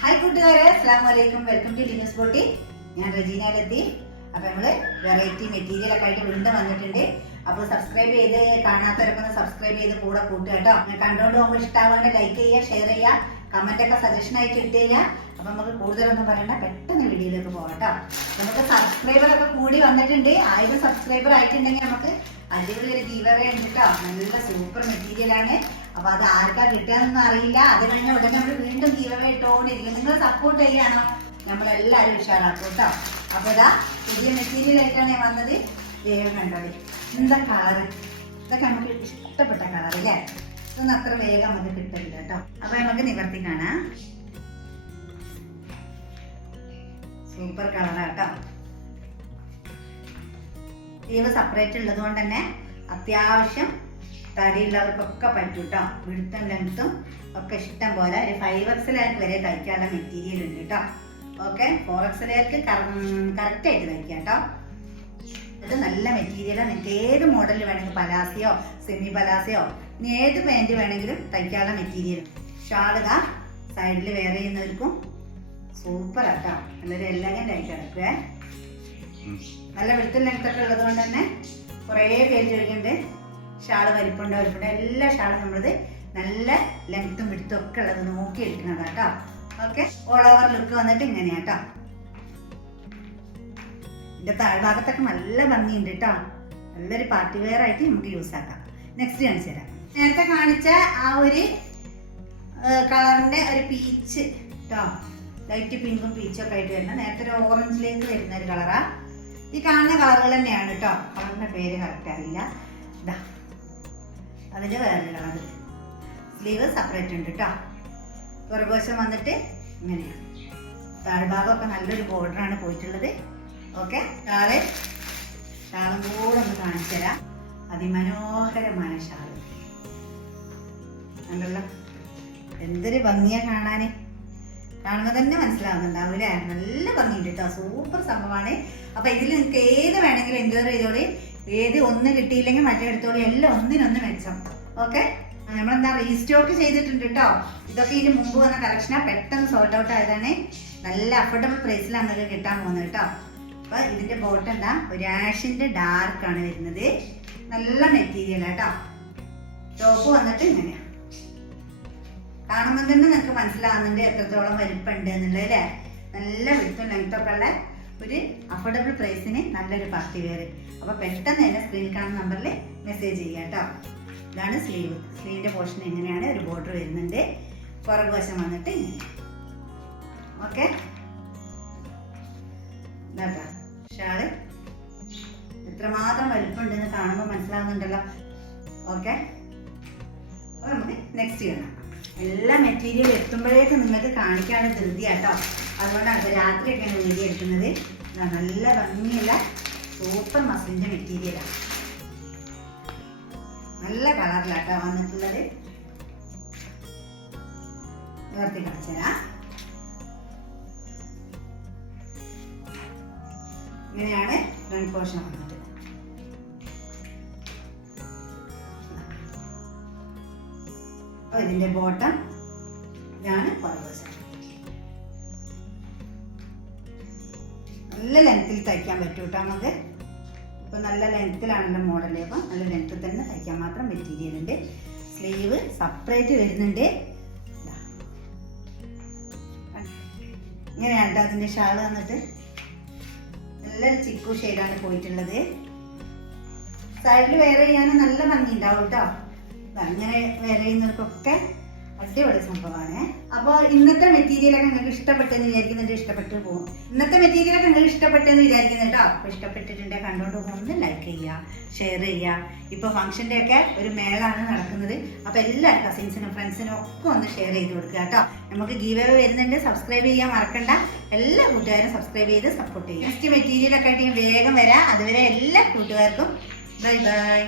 Hi കൂട്ടുകാരെ, അസ്സലാമു അലൈക്കും. വെൽക്കം ടു ലിനസ് ബോട്ടി. ഞാൻ റജീനയിലെത്തി. അപ്പൊ നമ്മള് വെറൈറ്റി മെറ്റീരിയൽ ഒക്കെ ആയിട്ട് വീണ്ടും വന്നിട്ടുണ്ട്. അപ്പൊ സബ്സ്ക്രൈബ് ചെയ്ത് കാണാത്തവരൊക്കെ ഒന്ന് സബ്സ്ക്രൈബ് ചെയ്ത് കൂടെ കൂട്ടുക കേട്ടോ. കണ്ടോണ്ട് പോകുമ്പോൾ ഇഷ്ടമാവാണ്ട് ലൈക്ക് ചെയ്യുക, ഷെയർ ചെയ്യുക, കമന്റ് ഒക്കെ സജഷൻ ആയിട്ട് ഇട്ട് ചെയ്യുക. അപ്പൊ നമുക്ക് കൂടുതലൊന്നും പറയണ്ട, പെട്ടെന്ന് വീഡിയോയിലേക്ക് പോകാം കേട്ടോ. നമുക്ക് സബ്സ്ക്രൈബർ ഒക്കെ കൂടി വന്നിട്ടുണ്ട്. 1000 സബ്സ്ക്രൈബർ ആയിട്ടുണ്ടെങ്കിൽ നമുക്ക് അടിപൊളി ഒരു ഗീവവേ ഉണ്ട് കേട്ടോ. നല്ല സൂപ്പർ മെറ്റീരിയൽ ആണ്. അപ്പൊ അത് ആർക്കാ കിട്ടുകയെന്നൊന്നും അറിയില്ല. അത് കഴിഞ്ഞ ഉടനെ നമ്മൾ വീണ്ടും ഗീവവേ ഇട്ടുകൊണ്ടിരിക്കും. നിങ്ങൾ സപ്പോർട്ട് ചെയ്യുകയാണോ നമ്മളെല്ലാവരും ഉഷാറാക്കും കേട്ടോ. അപ്പൊ ഇതാ പുതിയ മെറ്റീരിയൽ ആയിട്ടാണ് ഞാൻ വന്നത്. വേഗം കണ്ടോളി. എന്താ കളറ്, ഇതൊക്കെ നമുക്ക് ഇഷ്ടപ്പെട്ട കളർ അല്ലേ. ഇതൊന്നും അത്ര വേഗം നമുക്ക് കിട്ടില്ല കേട്ടോ. അപ്പൊ നമുക്ക് നിവർത്തി കാണാം. സൂപ്പർ കളറാട്ടോ. സ്ലീവ് സെപ്പറേറ്റ് ഉള്ളത് കൊണ്ട് തന്നെ അത്യാവശ്യം തടിയുള്ളവർക്കൊക്കെ പറ്റും കേട്ടോ. വിടുത്തും ലെങ്ത്തും ഒക്കെ ഇഷ്ടം പോലെ ഒരു 5XL വരെ തയ്ക്കാനുള്ള മെറ്റീരിയൽ ഉണ്ട് കേട്ടോ. ഓക്കെ, 4XL കറക്റ്റ് ആയിട്ട് തയ്ക്കാം കേട്ടോ. ഇത് നല്ല മെറ്റീരിയലാണ്. നിങ്ങൾക്ക് ഏത് മോഡലിൽ വേണമെങ്കിൽ പലാസയോ സെമി പലാസയോ ഇനി ഏത് പാൻറ് വേണമെങ്കിലും തയ്ക്കാനുള്ള മെറ്റീരിയൽ. ഷാളിതാ സൈഡിൽ വെയർ ചെയ്യുന്നവർക്കും സൂപ്പർ ആട്ടോ. നല്ലൊരു എലഗന്റ് ആയിട്ട് കിടക്കുവേ. നല്ല വെളുത്തും ലെങ്ത്തൊക്കെ ഉള്ളത് കൊണ്ട് തന്നെ കുറേ പേര് ചോദിക്കുന്നുണ്ട് ഷാള് വലിപ്പുണ്ടോ. എല്ലാ ഷാളും നമ്മളത് നല്ല ലെങ്ത്തും വിടുത്തും ഒക്കെ ഉള്ളത് നോക്കി എടുക്കുന്നതാട്ടോ. ഓക്കെ, ഓൾ ഓവർ ലുക്ക് വന്നിട്ട് ഇങ്ങനെയാട്ടോ. ഇതിന്റെ താഴ്ഭാഗത്തൊക്കെ നല്ല ഭംഗിയുണ്ട് കേട്ടോ. നല്ലൊരു പാർട്ടി വെയർ ആയിട്ട് നമുക്ക് യൂസ് ആക്കാം. നെക്സ്റ്റ് കാണിച്ചു തരാം. നേരത്തെ കാണിച്ച ആ ഒരു കളറിന്റെ ഒരു പീച്ച് കേട്ടോ, ലൈറ്റ് പിങ്കും പീച്ചും ഒക്കെ ആയിട്ട് വരുന്ന, നേരത്തെ ഒരു ഓറഞ്ചിലേക്ക് വരുന്ന ഒരു കളറാ. ഈ കാണുന്ന കളറുകൾ തന്നെയാണ് കേട്ടോ. കളറിന്റെ പേര് കറക്റ്റ് അറിയില്ല. ഇതാ അതിന്റെ വേറൊരു കളർ. സ്ലീവ് സെപ്പറേറ്റ് ഉണ്ട് കേട്ടോ. പുറകുവശം വന്നിട്ട് ഇങ്ങനെയാണ്. താഴ്ഭാഗമൊക്കെ നല്ലൊരു ബോർഡറാണ് പോയിട്ടുള്ളത്. ഓക്കെ, ഷാളും കൂടെ ഒന്ന് കാണിച്ചു തരാം. അതിമനോഹരമായ ഷാള് ഉണ്ടല്ലോ. എന്തൊരു ഭംഗിയാ കാണാന്. കാണുമ്പോൾ തന്നെ മനസ്സിലാവുന്നുണ്ടാവൂലേ. നല്ല ഭംഗിയുണ്ട് കേട്ടോ. സൂപ്പർ സംഭവമാണ്. അപ്പൊ ഇതിൽ നിങ്ങൾക്ക് ഏത് വേണമെങ്കിലും എൻജോയ് ചെയ്തോളി. ഏത് ഒന്ന് കിട്ടിയില്ലെങ്കിൽ മറ്റേ എടുത്തോളി. എല്ലാം ഒന്നിനൊന്ന് മെച്ചം. ഓക്കെ, നമ്മളെന്താ റീസ്റ്റോക്ക് ചെയ്തിട്ടുണ്ട് കേട്ടോ. ഇതൊക്കെ ഇതിന് മുമ്പ് വന്ന കളക്ഷനാ. പെട്ടെന്ന് സോൾട്ട് ഔട്ട് ആയതാണ്. നല്ല അഫോർഡബിൾ പ്രൈസിലാണ് നിങ്ങൾക്ക് കിട്ടാൻ പോകുന്നത് കേട്ടോ. അപ്പൊ ഇതിന്റെ ബോട്ടം എന്താ ഒരു ആഷിന്റെ ഡാർക്ക് ആണ് വരുന്നത്. നല്ല മെറ്റീരിയൽ കേട്ടോ. ടോപ്പ് വന്നിട്ട് ഇങ്ങനെയാ. കാണുമ്പോൾ തന്നെ നിങ്ങൾക്ക് മനസ്സിലാവുന്നുണ്ട് എത്രത്തോളം വലിപ്പമുണ്ട് എന്നുള്ളത് അല്ലേ. നല്ല വിടുത്തും ലെങ്ത്തൊക്കെ ഉള്ള ഒരു അഫോർഡബിൾ പ്രൈസിന് നല്ലൊരു പാർട്ടി വെയർ. അപ്പൊ പെട്ടെന്ന് തന്നെ സ്ക്രീനിൽ കാണുന്ന നമ്പറിൽ മെസ്സേജ് ചെയ്യുക കേട്ടോ. ഇതാണ് സ്ലീവ്. സ്ലീവിന്റെ പോർഷൻ എങ്ങനെയാണ്, ഒരു ബോർഡർ വരുന്നുണ്ട്. പുറകുവശം വന്നിട്ട് ഇങ്ങനെ. ഓക്കെ, ഇതാ ഷാള് എത്രമാത്രം വലിപ്പമുണ്ടെന്ന് കാണുമ്പോൾ മനസ്സിലാവുന്നുണ്ടല്ലോ. ഓക്കെ, അപ്പൊ നമുക്ക് നെക്സ്റ്റ് കാണാം. എല്ലാ മെറ്റീരിയൽ എത്തുമ്പോഴേക്ക് നിങ്ങൾക്ക് കാണിക്കാനുള്ള ധൃതിയാട്ടോ. അതുകൊണ്ടാണ് രാത്രിയൊക്കെയാണ് വീഡിയോ എടുക്കുന്നത്. നല്ല ഭംഗിയുള്ള സൂപ്പർ മസ്ലിന്റെ മെറ്റീരിയലാണ്. നല്ല കളറിലാട്ടോ വന്നിട്ടുള്ളത്. നിവർത്തി കാണിച്ചു തരാം. ഇങ്ങനെയാണ് ഫ്രണ്ട് പോർഷൻ വന്നിട്ട്. ഇതിന്റെ ബോട്ടം ഇതാണ് പുറകുവശം. നല്ല ലെങ്ത്തിൽ തയ്ക്കാൻ പറ്റും കേട്ടോ നമുക്ക്. ഇപ്പൊ നല്ല ലെങ്ത്തിലാണല്ലോ മോഡല്. അപ്പൊ നല്ല ലെങ്ത്തിൽ തന്നെ തയ്ക്കാൻ മാത്രം മെറ്റീരിയൽ ഉണ്ട്. സ്ലീവ് സെപ്പറേറ്റ് വരുന്നുണ്ട്. ഇങ്ങനെയാണ് കേട്ടോ അതിന്റെ ഷാള് വന്നിട്ട്. നല്ലൊരു ചിക്കു ഷെയ്ഡാണ് പോയിട്ടുള്ളത്. സൈഡിൽ വെയർ ചെയ്യാൻ നല്ല ഭംഗി ഉണ്ടാവും കേട്ടോ. അങ്ങനെ വെയർ ചെയ്യുന്നവർക്കൊക്കെ അടിപൊളി സംഭവമാണ്. അപ്പോൾ ഇന്നത്തെ മെറ്റീരിയലൊക്കെ നിങ്ങൾക്ക് ഇഷ്ടപ്പെട്ടെന്ന് വിചാരിക്കുന്നുണ്ട്. ഇഷ്ടപ്പെട്ട് പോകും. ഇന്നത്തെ മെറ്റീരിയലൊക്കെ നിങ്ങൾക്ക് ഇഷ്ടപ്പെട്ടെന്ന് വിചാരിക്കുന്നുണ്ട് കേട്ടോ. അപ്പോൾ ഇഷ്ടപ്പെട്ടിട്ടുണ്ടെങ്കിൽ കണ്ടോണ്ട് പോകുന്നത് ലൈക്ക് ചെയ്യുക, ഷെയർ ചെയ്യുക. ഇപ്പോൾ ഫംഗ്ഷൻ്റെ ഒക്കെ ഒരു മേളാണ് നടക്കുന്നത്. അപ്പോൾ എല്ലാ കസിൻസിനും ഫ്രണ്ട്സിനും ഒക്കെ ഒന്ന് ഷെയർ ചെയ്ത് കൊടുക്കുക കേട്ടോ. നമുക്ക് ഗീവ് വരുന്നുണ്ട്. സബ്സ്ക്രൈബ് ചെയ്യാൻ മറക്കണ്ട. എല്ലാ കൂട്ടുകാരും സബ്സ്ക്രൈബ് ചെയ്ത് സപ്പോർട്ട് ചെയ്യുക. നെക്സ്റ്റ് മെറ്റീരിയലൊക്കെ ആയിട്ട് വേഗം വരാം. അതുവരെ എല്ലാ കൂട്ടുകാർക്കും ബൈ ബൈ.